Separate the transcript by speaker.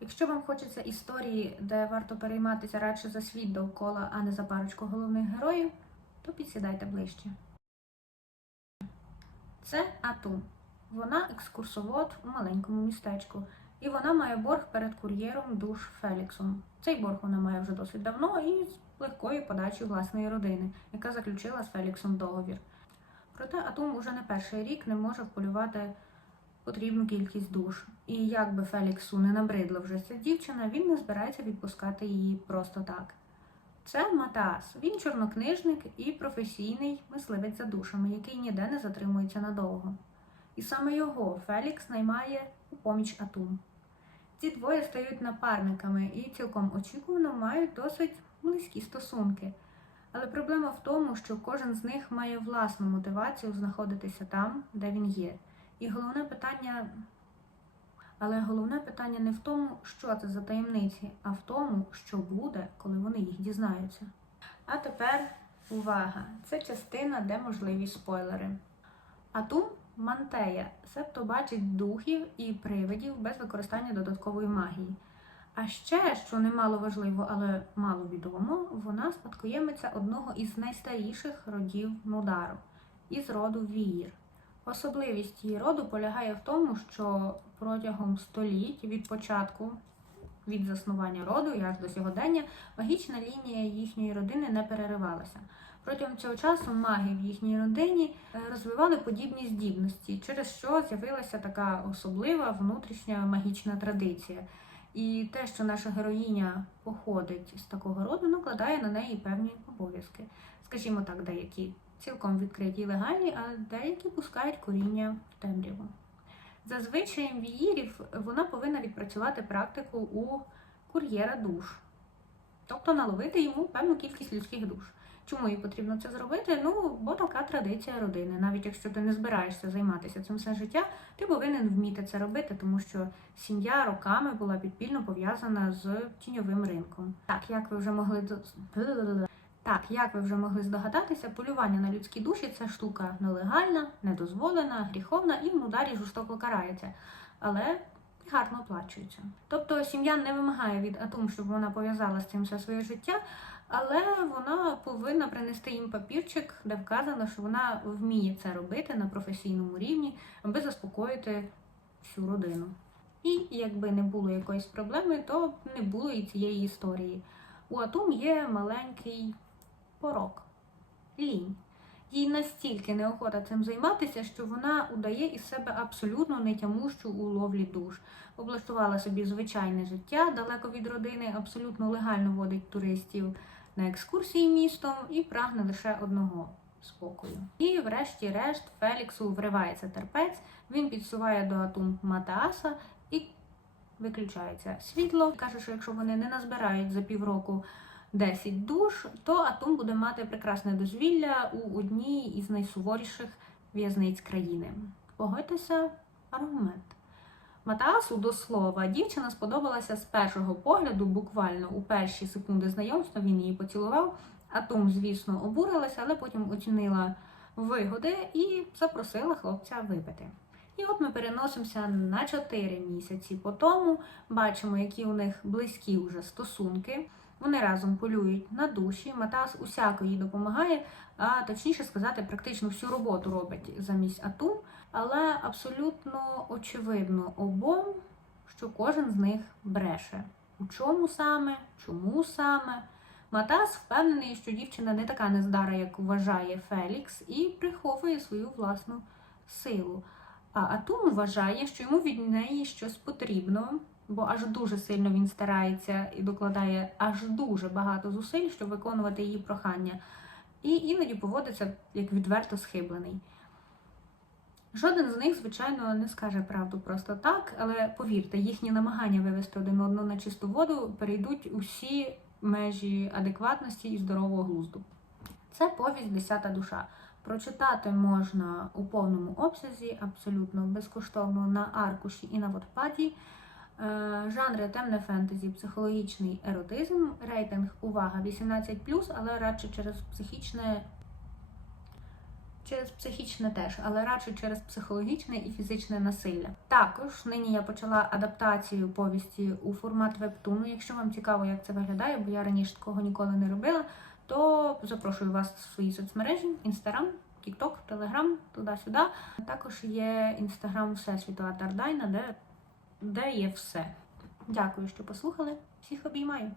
Speaker 1: Якщо вам хочеться історії, де варто перейматися радше за світ довкола, а не за парочку головних героїв, то підсідайте ближче. Це Атум. Вона екскурсовод у маленькому містечку, і вона має борг перед кур'єром душ Феліксом. Цей борг вона має вже досить давно і з легкою подачею власної родини, яка заключила з Феліксом договір. Проте Атум уже не перший рік не може вполювати потрібну кількість душ. І як би Феліксу не набридла вже ця дівчина, він не збирається відпускати її просто так. Це Матас. Він чорнокнижник і професійний мисливець за душами, який ніде не затримується надовго. І саме його Фелікс наймає у поміч Атум. Ці двоє стають напарниками і цілком очікувано мають досить близькі стосунки. Але проблема в тому, що кожен з них має власну мотивацію знаходитися там, де він є. І головне питання. Але головне питання не в тому, що це за таємниці, а в тому, що буде, коли вони їх дізнаються. А тепер увага! Це частина, де можливі спойлери. Атум Мантея, себто бачить духів і привидів без використання додаткової магії. А ще, що немало важливо, але мало відомо, вона спадкоємиця одного із найстаріших родів Нудару із роду Віїр. Особливість її роду полягає в тому, що протягом століть від початку, від заснування роду і аж до сьогодення, магічна лінія їхньої родини не переривалася. Протягом цього часу маги в їхній родині е, розвивали подібні здібності, через що з'явилася така особлива внутрішня магічна традиція. І те, що наша героїня походить з такого роду, накладає на неї певні обов'язки. Скажімо так, деякі цілком відкриті і легальні, а деякі пускають коріння в темряву. За звичаєм віїрів вона повинна відпрацювати практику у кур'єра душ, тобто наловити йому певну кількість людських душ. Чому їй потрібно це зробити? Ну, бо така традиція родини. Навіть якщо ти не збираєшся займатися цим все життя, ти повинен вміти це робити, тому що сім'я роками була підпільно пов'язана з тіньовим ринком. Так, як ви вже могли так, як ви вже могли здогадатися, полювання на людські душі це штука нелегальна, недозволена, гріховна і в нударі жорстоко карається, але гарно оплачується. Тобто сім'я не вимагає від Атум, щоб вона пов'язала з цим все своє життя, але вона повинна принести їм папірчик, де вказано, що вона вміє це робити на професійному рівні, аби заспокоїти всю родину. І якби не було якоїсь проблеми, то не було і цієї історії. У Атум є маленький порок лінь. Їй настільки неохота цим займатися, що вона удає із себе абсолютно нетямущу у ловлі душ. Облаштувала собі звичайне життя далеко від родини, абсолютно легально водить туристів на екскурсії містом і прагне лише одного спокою. І, врешті-решт, Феліксу вривається терпець, він підсуває до Атум Матааса і виключається світло. Каже, що якщо вони не назбирають за півроку 10 душ, то Атум буде мати прекрасне дозвілля у одній із найсуворіших в'язниць країни. Погодьтеся, аргумент. Матаасу до слова, дівчина сподобалася з першого погляду, буквально у перші секунди знайомства він її поцілував. Атум, звісно, обурилася, але потім оцінила вигоди і запросила хлопця випити. І от ми переносимося на 4 місяці по тому, бачимо, які у них близькі вже стосунки. Вони разом полюють на душі. Матас усяко їй допомагає, а точніше сказати, практично всю роботу робить замість Атум. Але абсолютно очевидно обом, що кожен з них бреше. У чому саме, чому саме. Матас впевнений, що дівчина не така нездара, як вважає Фелікс, і приховує свою власну силу. А Атум вважає, що йому від неї щось потрібно, бо аж дуже сильно він старається і докладає аж дуже багато зусиль, щоб виконувати її прохання, і іноді поводиться як відверто схиблений. Жоден з них, звичайно, не скаже правду просто так, але повірте, їхні намагання вивести один одного на чисту воду перейдуть усі межі адекватності і здорового глузду. Це повість Десята душа. Прочитати можна у повному обсязі, абсолютно безкоштовно на аркуші і на водпаді. Е, Жанри темне фентезі, психологічний еротизм, рейтинг увага 18+, але радше через психічне Через психічне теж, але радше через психологічне і фізичне насилля. Також нині я почала адаптацію повісті у формат вебтуну. Якщо вам цікаво, як це виглядає, бо я раніше такого ніколи не робила, то запрошую вас в свої соцмережі: Інстаграм, Тікток, Телеграм, туди-сюди. Також є інстаграм Всесвіту Атардайна, де, де є все. Дякую, що послухали. Всіх обіймаю.